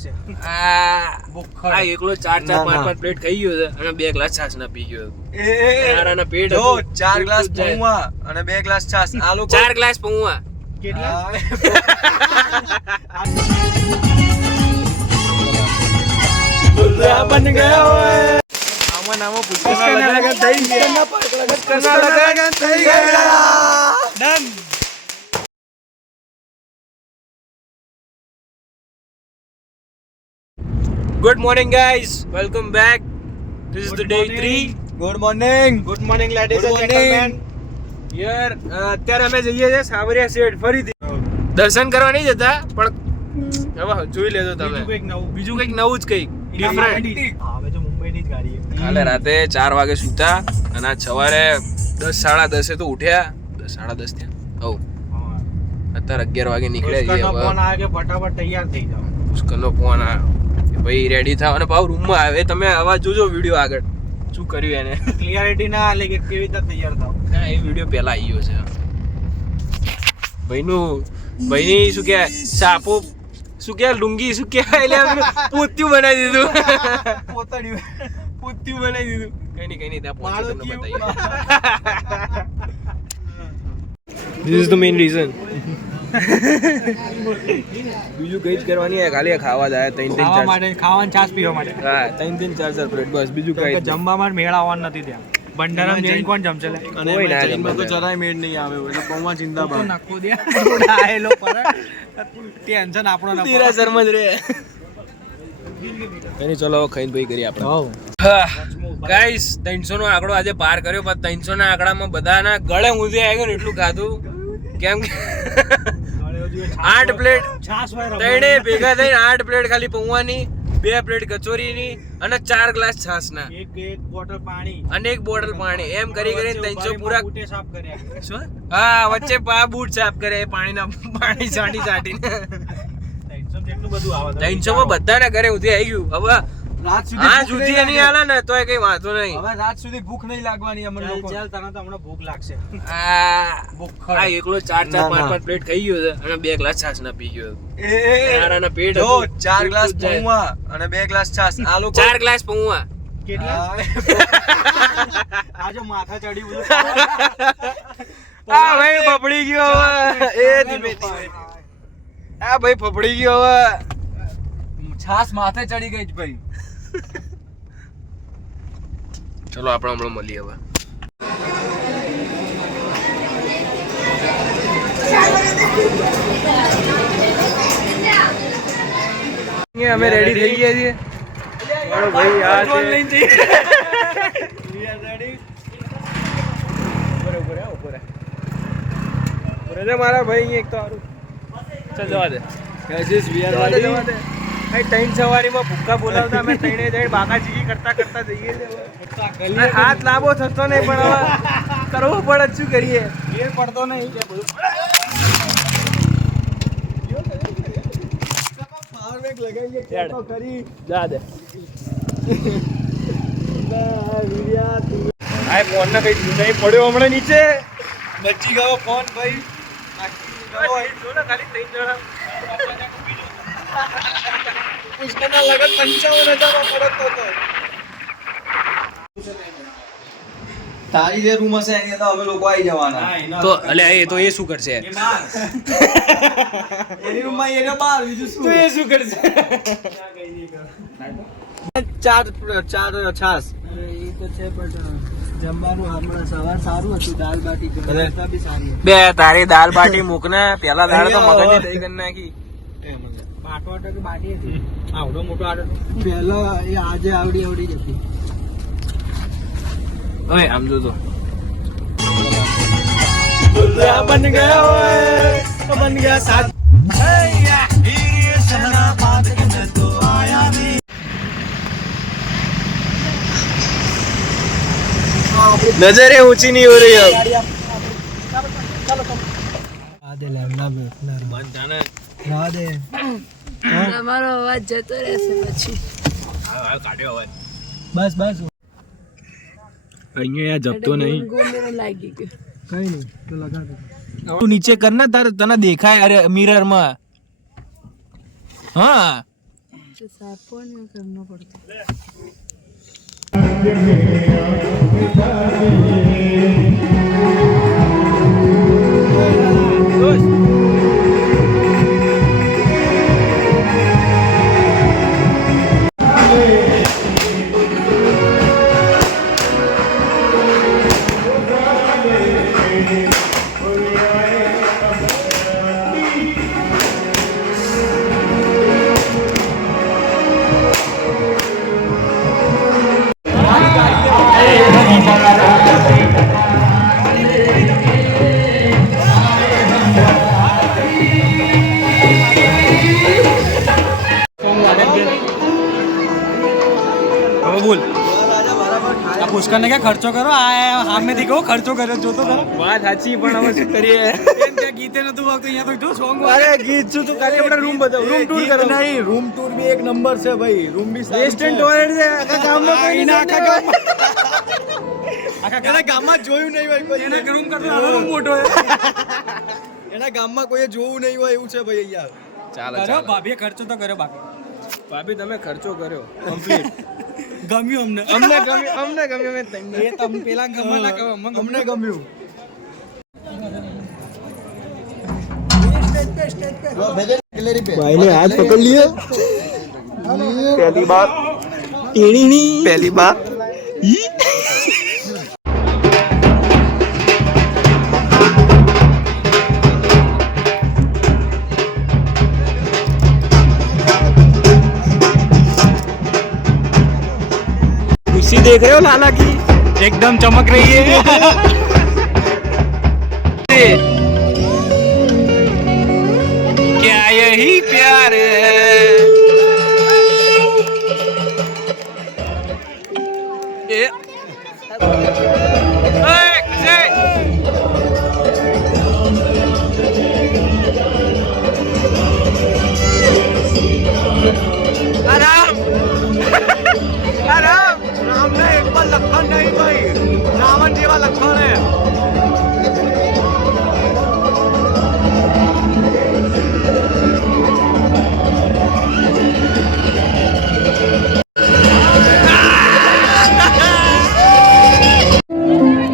લાગશે. આ એકલો 4-5 પ્લેટ ખાઈ ગયો છે અને 2 ગ્લાસ છાસ ના પી ગયો. યારાના પેટ જો 4 ગ્લાસ પૌવા અને 2 ગ્લાસ છાસ. આ લોકો 4 ગ્લાસ પૌવા કેટલા? બન ગયા હોય. આમાં પુષ્કરના લગન થઈ ગયા. પુષ્કરના લગન થઈ ગયા. Done. Good morning guys, welcome back. This is the day 3. Good morning. Good morning ladies Good and morning. Gentleman. યાર અત્યારે અમે જઈએ છીએ સાવરિયા શેઠ ફરીથી. દર્શન કરવા નહીં જતા પણ હવે જોઈ લેજો તમે. બીજું કંઈક નવું જ કંઈક ડિફરન્ટ. હવે તો મુંબઈની જ ગાડી છે. કાલે રાતે 4 વાગે સૂતા અને આજ સવારે 10-10:30 તો ઉઠ્યા. 10-10:30 થયા. અત્યારે 11 વાગે નીકળ્યા છીએ. પુષ્કરનો ફોન આવ્યો કે ફટાફટ તૈયાર થઈ જાઓ. પુષ્કરનો ફોન આવ્યો કે ભાઈ રેડી થાવ અને પાછું રૂમમાં આવે. તમે અવાજ જોજો વિડીયો આગળ શું કર્યું એને. ક્લિયરિટી ના આલે કે કેવી રીતે તૈયાર થાવ. ના એ વિડીયો પહેલા આવ્યો છે. ભાઈની શું કે સાપો શું કે લુંગી શું કે એટલે પૂત્યું બનાવી દીધું. પોતડ્યું. પૂત્યું બનાવી દીધું. કઈ નહીં ત્યાં પહોંચે તમને બતાવીએ. This is the main reason. બીજું કઈ જ કરવાની હોય ખાલી ખાવા જાય 3-4 ખાવાનું છાસ પીવા માટે. હા 3-4 પ્લેટ બસ બીજું કઈ જ જમવામાં મેળ આવવાનું નથી ત્યાં. ભંડારામાં જઈને કોણ જમશે લે? અને કોઈ ના જૈનમાં તો જમે. જરાય મેળ નહીં આવે એટલે પૌવા તો જિંદાબાદ. નાખો દે. આયેલો પર ટેન્શન આપણો ના તેરા શર્મા જ રે. એની ચલો ખાઈને ભાઈ કરીએ આપણે. ગાઈસ 300 નો આંકડો આજે પાર કર્યો પણ 300 ના આંકડામાં બધાના ગળે ઊંધે આવી ગયો ને એટલું ખાધું કેમ કે 8 પ્લેટ છાસ હોય ત્રણે ભેગા થઈને 8 પ્લેટ ખાલી પૌવાની, 2 પ્લેટ કચોરીની અને 4 ગ્લાસ છાસના એક બોટલ પાણી અને 1 બોટલ પાણી એમ કરી કરીને 300 પૂરા. બૂટે સાફ કર્યા. શું? હા વચ્ચે બૂટ સાફ કરે પાણી છાંટીને 300 જેટલું બધું આવે. 300 માં બધાના ઘરે ઊંધી આવી ગયું. હવે રાત હા સુધી નહીં હાલે ને તોય કઈ વાંધો નહીં. હવે રાત સુધી ભૂખ નહીં લાગવાની અમને ચાલ લોકો. ચાલ તને તો હમણાં ભૂખ લાગશે. આ એકલો 4-5 પ્લેટ ખાઈ ગયો છે અને 2 ગ્લાસ છાસ ના પી ગયો. યારાના પેટ જો 4 ગ્લાસ પૌવા અને 2 ગ્લાસ છાસ. આ લોકો 4 ગ્લાસ પૌવા. કેટલા? આજે માથા ચડી બધું. આ ભાઈ ફફડી ગયો હવે. એ ધીમે આ ભાઈ ફફડી ગયો હવે. છાસ માથે ચડી ગઈ જ ભાઈ. ચલો આપણે હમણાં મળીએ હવે. અમે રેડી થઈ ગયા છીએ. મારો ભાઈ આ છે. ઉપર મારા ભાઈ એક તો સારું. ચાલ જવા દે. જવા દે. ત્રણ સવારીમાં ભૂક્કા બોલાવતા અમે ત્રણે જઈને બાકાજીકી કરતા જઈએ છીએ. હાથ લાંબો થતો નહીં પણ હવે કરવું પડે જ. શું કરીએ? એ પડતો નહીં કે બધું જા દે. આ ફોન ને કઈ નહીં પડ્યો હમણાં નીચે. બચી ગયો ફોન ભાઈ. જો ને ખાલી 3 જણા. પુષ્કરના લગન 55,000 પડતો હતો. તારી જે રૂમ હશે એની અંદર અમે લોકો આવી જવાના. તો અલ્યા એ તો એ શું કરશે? એની રૂમમાં એને બાર બીજું શું? તો એ શું કરશે? 4 છાસ. એ તો છે પણ જમવાનું હમણાં સવાર સારું હતું. દાળ બાટી જમવા બી સારી હતી. બે તારી દાલ બાટી મૂકને પેલા દાળ તો મગજની દહીં કરી નાખી. આટો કે બાટી હતી. આવડો મોટો આટો પહેલા એ આજે આવડી જ હતી. ઓય આમ જો તો બન ગયા હોય બન ગયા સાથ. नजरे ऊंची नहीं हो रही अब. આદે લેમના બેઠનાર બંધ જાને. રાધે. તમારો અવાજ જતો રહેશે પછી. કાઢ્યો અવાજ. બસ અહીંયા જપતો નહીં. ગોમેરો લાગી ગયો. કઈ નહીં તો લગા દે. તું નીચે કર ને તારે તને દેખાય. અરે મિરર માં. હા तो साफ नहीं करना पड़ता। बोल પુષ્કર ને ક્યાં ખર્ચો કરો આ સામે થી કહો ખર્ચો કર્યો જોતો કરો વાત સાચી પણ હવે શું કરીએ ત્યાં ગીતે નતું વાગતું અહીંયા તો જો સોંગ અરે ગીત છું તું ખાલી આપણે રૂમ બતાવ રૂમ ટૂર કરો નહીં રૂમ ટૂર બી એક નંબર છે ભાઈ રૂમ બી વેસ્ટ એન્ડ ટોયલેટ છે આખા ગામમાં કોઈ ના આખા ગામમાં જોયું નહીં ભાઈ કોઈ એના રૂમ કરતો આનો રૂમ મોટો છે એના ગામમાં કોઈએ જોવું નહીં હોય એવું છે ભાઈ અહીંયા ચાલો કરો ભાભીએ ખર્ચો તો કર્યો બાકી ભાભી તમે ખર્ચો કર્યો કમ્પ્લીટ ગમ્યું અમને ગમ્યું મેં તમને એ તમે પેલા ગમવા ના કહો અમને ગમ્યું भाई ने हाथ पकड़ लिया पहली बार खुशी देख रहे हो लाला की एकदम चमक रही है क्या यही प्यार है ए आराम आराम राम ने एक बार लखन नहीं भाई रावण जेवा लखन है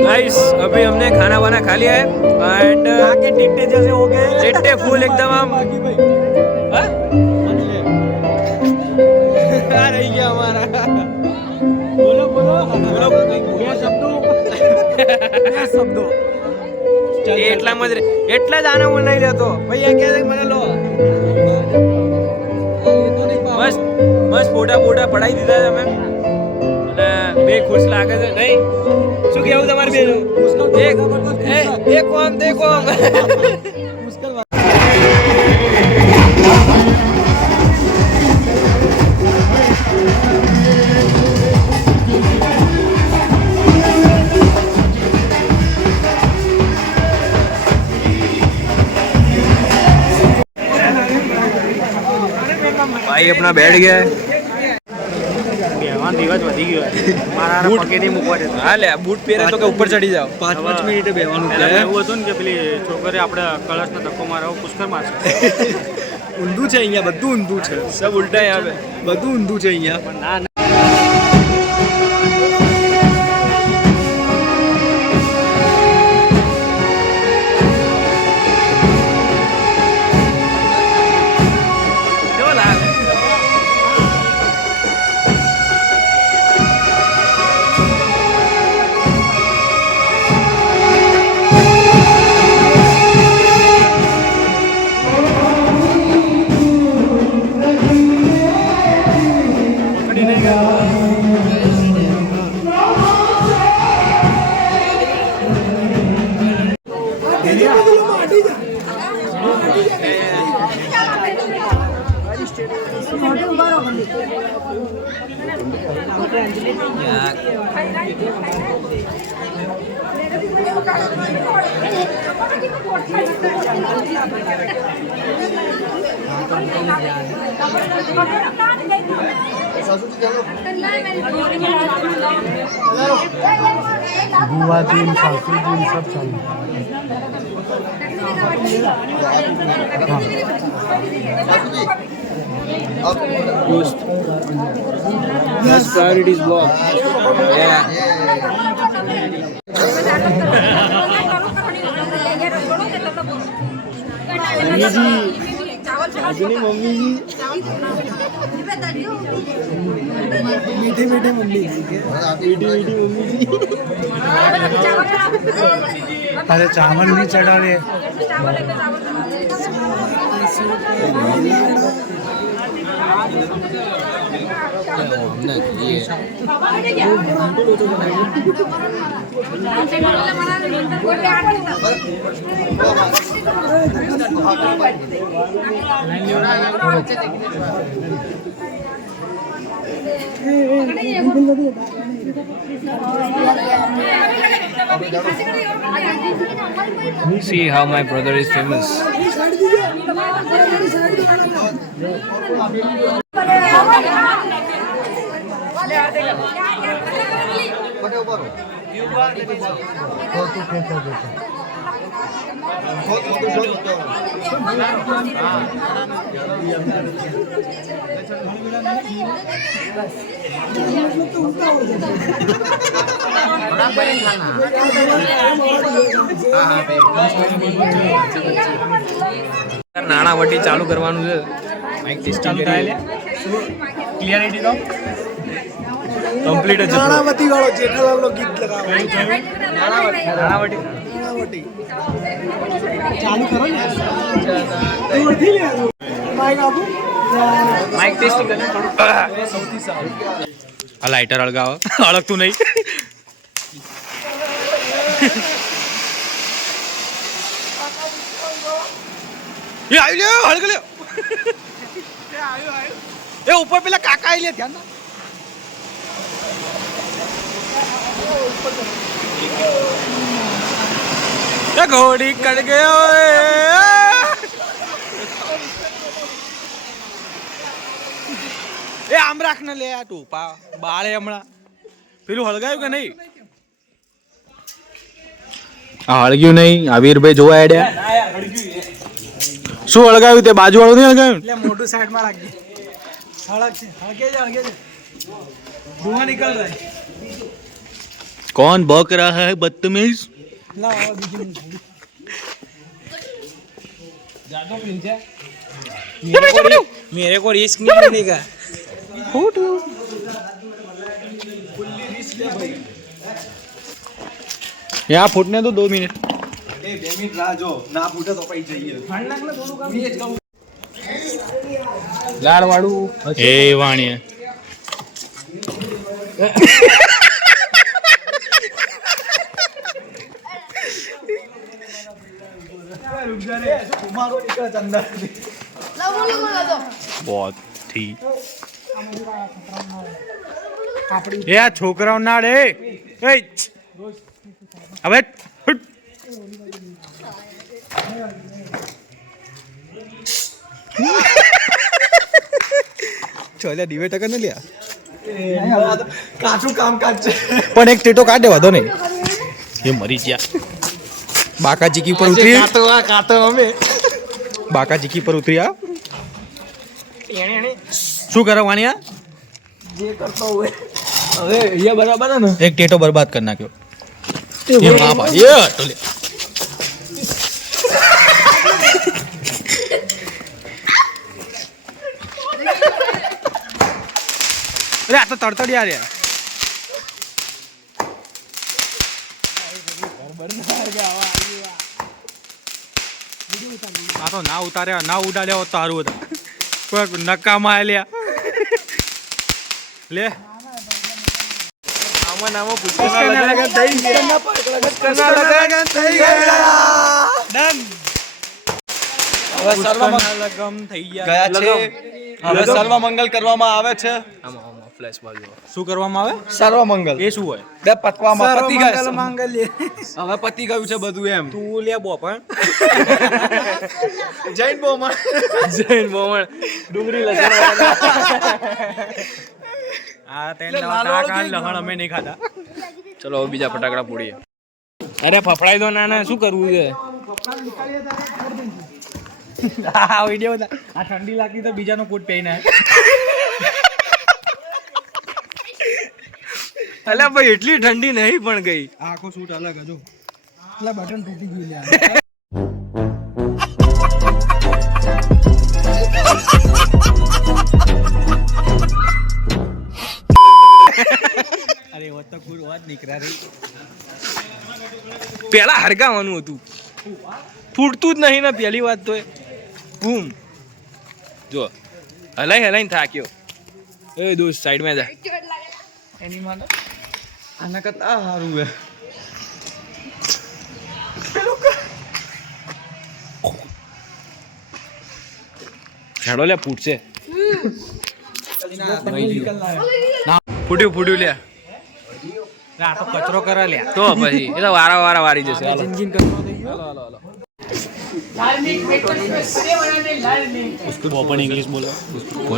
गाइस अभी हमने खाना वाना खा लिया है एंड आके टिट्टे जैसे हो गए टिट्टे फूल एकदम हम हाँ? आ रही है हमारा બોલો બે શબ્દો એટલામાં જ એટલા જ આને હું લઈ લેતો ભાઈ એ કહે છે કે મને લો મસ્ત ફોટા પડાવી દીધા તમે અને બે ખુશ લાગે છે નહીં શું કેવું તમારે બે એક કોમ તે કોમ ભાઈ अपना बैठ गया है બેહવાન દિવસ વધી ગયો મારા પગે નહીં મૂકવા દેતો હા લે બૂટ પહેરે તો કે ઉપર ચડી જાવ 5 મિનિટે બેહવાનું પહેલા એવું હતું ને કે પેલી છોકરી આપણે કળશનો ધક્કો મારવો પુષ્કર મારશે ઊંધું છે અહીંયા બધું ઊંધું છે सब उल्टा है यहाँ पे બધું ઊંધું છે અહીંયા પણ ના क्यों लाल बुआ जी सासू जी सब चालू हाँ Yes, priorities block. Yeah. मीठे मीठे मम्मी अरे चावल नहीं चढ़ा रहे See how my brother is famous. Nanavati ચાલુ કરવાનું છે માઇક ટેસ્ટ ચાલુ થાય લે ક્લિયરિટી તો કમ્પ્લીટ જ नानावती वालों जेठालाल लोग गीत लगाओ નાણાવટી चालू करो ना तू उठी ले माइक आपू માઇક ટેસ્ટિંગ કરે થોડું સૌથી સારું આ લાઇટર અળગાવો અળગતું નહીં એ આવી લ્યો હળગ લ્યો એ ઉપર પેલા કાકા આવી લે ધ્યાન એ ઘોડી કડ ગયો એ આમ રાખ ને લે આ તું બાળે હમણાં પેલું હળગાયું કે નહીં આ હળગ્યું નહીં આવીરભાઈ જોવા આડ્યા શું હળગાવ્યું તે બાજુ વાળું નહીં હળગાવ્યું ले मोटू साइड में रख दे सड़क से हल्के जा धुआं निकल रहा है कौन भौंक रहा है बदतमीज ला आओ दीजिए मेरे को रिस्क नहीं लेने का यहाँ फूटने तो 2 मिनट 2 મિનિટ રાહ જો ના ફૂટે તો પઈ જઈએ લાડ વાળું એ વાણીએ મારો નીકળે અંદર बहुत थी એ આ છોકરાઓ ના રે એ હવે ચોલ્યા ડિબેટ કર ને લ્યા કાચું કામકાજ છે પણ એક ટેટો કાઢ દેવા દો ને એ મરી ગયા બાકા ચીકી પર ઉતરી કાતો અમે બાકા ચીકી પર ઉતર્યા શું કરે વાણિયા જે કરતો હોય હવે અહીંયા બરાબર ને એક ટેટો બરબાદ કરી નાખ્યો એ માં ભાઈ એ ટોલે અરે આ તો તડતડિયા રે આ તો ના ઉતાર્યા ના ઉડાડ્યા હોત તો સારું હતું કોઈ નકામાં આલ્યા લે આમાં નામો પૂછવાના લગન થઈ ડન હવે લગમ થઈ ગયા છે હવે સર્વમંગલ કરવામાં આવે છે ફ્લેશ બાજુ શું કરવામાં આવે સર્વમંગલ એ શું હોય બે પતવામાં પતી ગયા છે. માંગલ્ય હવે પતી ગયું છે બધું એમ તું લે બોપણ જૈન બોમણ જૈન બોમણ ડુંગળી લસણ આ તેલ ટાકા લહણ અમે નહીં ખાતા ચલો હવે બીજા ફટાકડા ફોડીએ અરે ફફડાઈ દો ના શું કરવું છે આ વિડિયો આ ઠંડી લાગતી તો બીજાનો કોટ પહેરીને અલ્યા ભાઈ એટલી ઠંડી નહીં પણ ગઈ. આખો શૂટ અલગ હતો. એટલે બટન તૂટી ગયું યાર. અરે वो तो पूरी વાત નીકળા રહી. પેલા હરગાવાનું હતું, ફૂટતું જ નહીં ને પહેલી વાત તો બૂમ જો હલાઈને થાક્યો. એ દોસ્ત સાઈડ માં જા. એની માટે આના કરતા આ સારું હે. હેડો લે ફૂટશે. ફૂટ્યું લે આ તો કચરો કરે લ્યા. તો પછી એ તો વારા વારી જશે. હાલો. જિંદગી કચરો થઈ ગયો. लाल मिर्च मेटल में सड़े बनाने लाल मिर्च उसको ओपन इंग्लिश बोलो.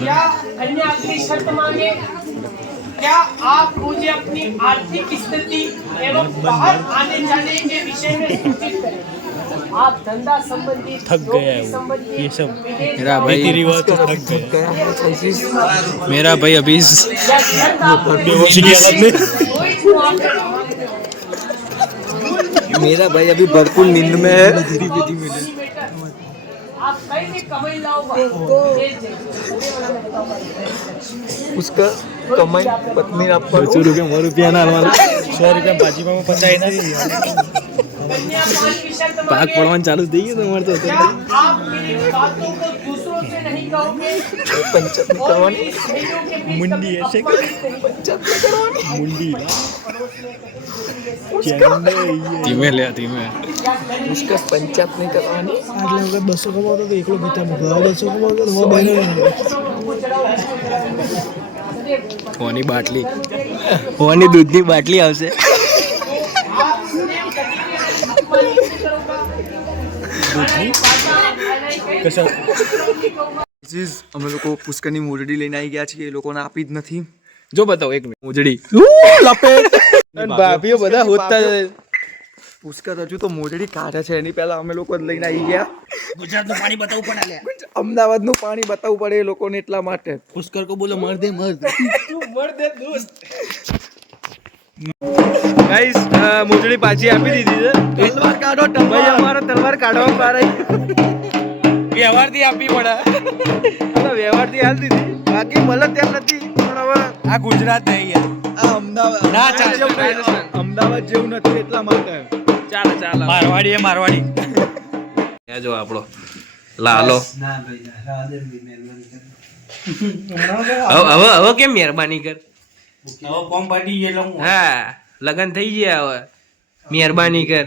क्या अन्य अपनी शर्त मांगे क्या आप मुझे अपनी आर्थिक स्थिति एवं बाहर आने जाने के विषय में सूचित करें. आप धंधा संबंधी थक गया है वो. ये सब मेरा भाई रिवाज तो थक गया. मेरा भाई अभी मेरा भाई अभी भरपूर नींद में है. आप कहीं भी कमाई लाओगा उसका कमाई पत्नी आपको 100 रुपया ना 100 रुपया भाजी में फंसाई ना कन्या पान की शर्त पाक मांगे पड़वान चालू થઈ ગયું તમારે તો. क्या आप मेरी बातों को दूसरों से नहीं कहोगे पंचायत में और करवानी मेरी सहेलियों के बीच मुंडी ऐसे अपमानित नहीं करोगे. मुंडी ધીમે લે ધીમે. उसका पंचायत नहीं करवानी. આટલા વખત 200 કમાતો તો એકલો ભીતા મૂકો. 200 કમાતો તો બહેનો કોની બાટલી હોવાની દૂધની બાટલી આવશે. અમે લોકો પુષ્કરની મોજડી લઈને આવી ગયા છીએ. એ લોકોને આપી જ નથી. જો બતાવો એક મિનિટ મોજડી લપેટ. અને ભાભીઓ બધા હોતા જાય. પુષ્કર હજુ તો મોજડી કાઢે છે. એની પહેલા અમે લોકો જ લઈને આવી ગયા. ગુજરાતનું પાણી બતાવવું પડે લ્યા. અમદાવાદનું પાણી બતાવવું પડે એ લોકોને એટલા માટે. પુષ્કર કો બોલો મર દે ગાઈસ મોજડી પાછી આપી દીધી છે. તલવાર કાઢો ભાઈ અમારો તલવાર કાઢવા પાડે. વ્યવહારથી આપવી પડે. વ્યવહારથી હાલ દીધી. બાકી મળે ત્યાં નથી. પણ હવે આ ગુજરાત નહીં યાર. આ અમદાવાદ ના ચાલે. અમદાવાદ જેવું નથી એટલા માટે. ચાલો મારવાડી એ મારવાડી. જો આપણો લાલો હવે કેમ મહેરબાની કર. હવે કોમ પાટી એટલે હું હા લગન થઈ ગયા હવે મહેરબાની કર.